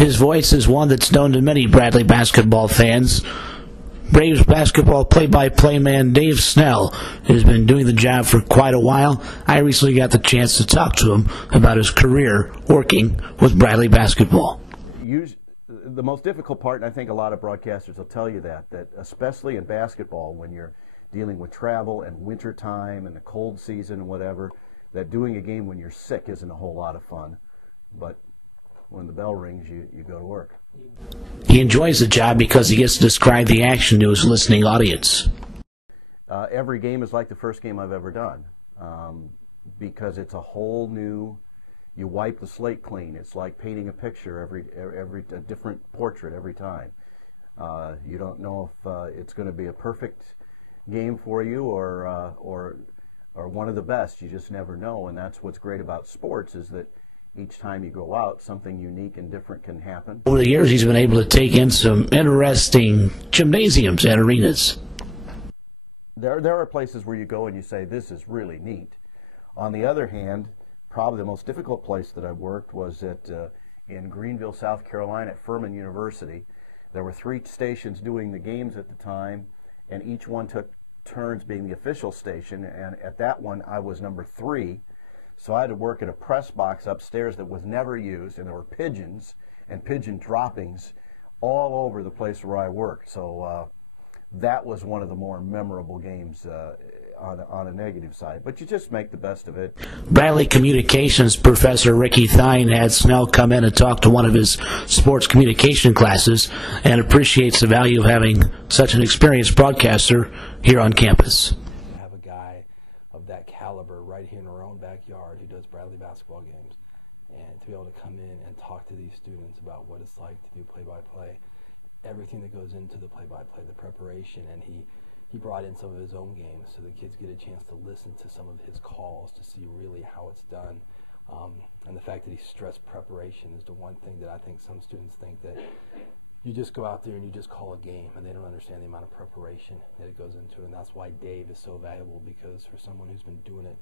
His voice is one that's known to many Bradley basketball fans. Braves basketball play-by-play man Dave Snell has been doing the job for quite a while. I recently got the chance to talk to him about his career working with Bradley basketball. The most difficult part, and I think a lot of broadcasters will tell you that especially in basketball, when you're dealing with travel and winter time and the cold season and whatever, that doing a game when you're sick isn't a whole lot of fun. But when the bell rings, you go to work. He enjoys the job because he gets to describe the action to his listening audience. Every game is like the first game I've ever done because it's a whole new. You wipe the slate clean. It's like painting a picture, a different portrait every time. You don't know if it's going to be a perfect game for you or one of the best. You just never know, and that's what's great about sports is that each time you go out, something unique and different can happen. Over the years, he's been able to take in some interesting gymnasiums and arenas. There are places where you go and you say, this is really neat. On the other hand, probably the most difficult place that I worked was in Greenville, South Carolina at Furman University. There were 3 stations doing the games at the time, and each one took turns being the official station, and at that one I was number 3. So I had to work at a press box upstairs that was never used, and there were pigeons and pigeon droppings all over the place where I worked. So that was one of the more memorable games on a negative side. But you just make the best of it. Bradley Communications professor Ricky Thine had Snell come in and talk to one of his sports communication classes and appreciates the value of having such an experienced broadcaster here on campus. Have a guy of that caliber right here in our own backyard who does Bradley basketball games, and to be able to come in and talk to these students about what it's like to do play-by-play, everything that goes into the play-by-play, the preparation, and he brought in some of his own games so the kids get a chance to listen to some of his calls to see really how it's done. And the fact that he stressed preparation is the one thing that I think some students think that you just go out there and you just call a game, and they don't understand the amount of preparation that it goes into it. And that's why Dave is so valuable, because for someone who's been doing it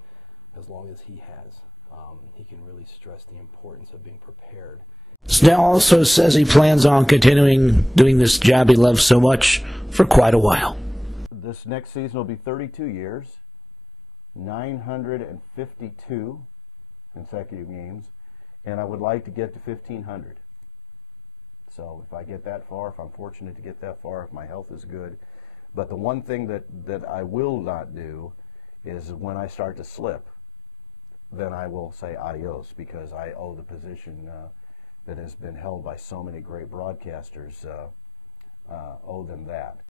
as long as he has, he can really stress the importance of being prepared. Snell also says he plans on continuing doing this job he loves so much for quite a while. This next season will be 32 years, 952 consecutive games, and I would like to get to 1,500. So if I get that far, if I'm fortunate to get that far, if my health is good. But the one thing that I will not do is when I start to slip, then I will say adios, because I owe the position that has been held by so many great broadcasters, owe them that.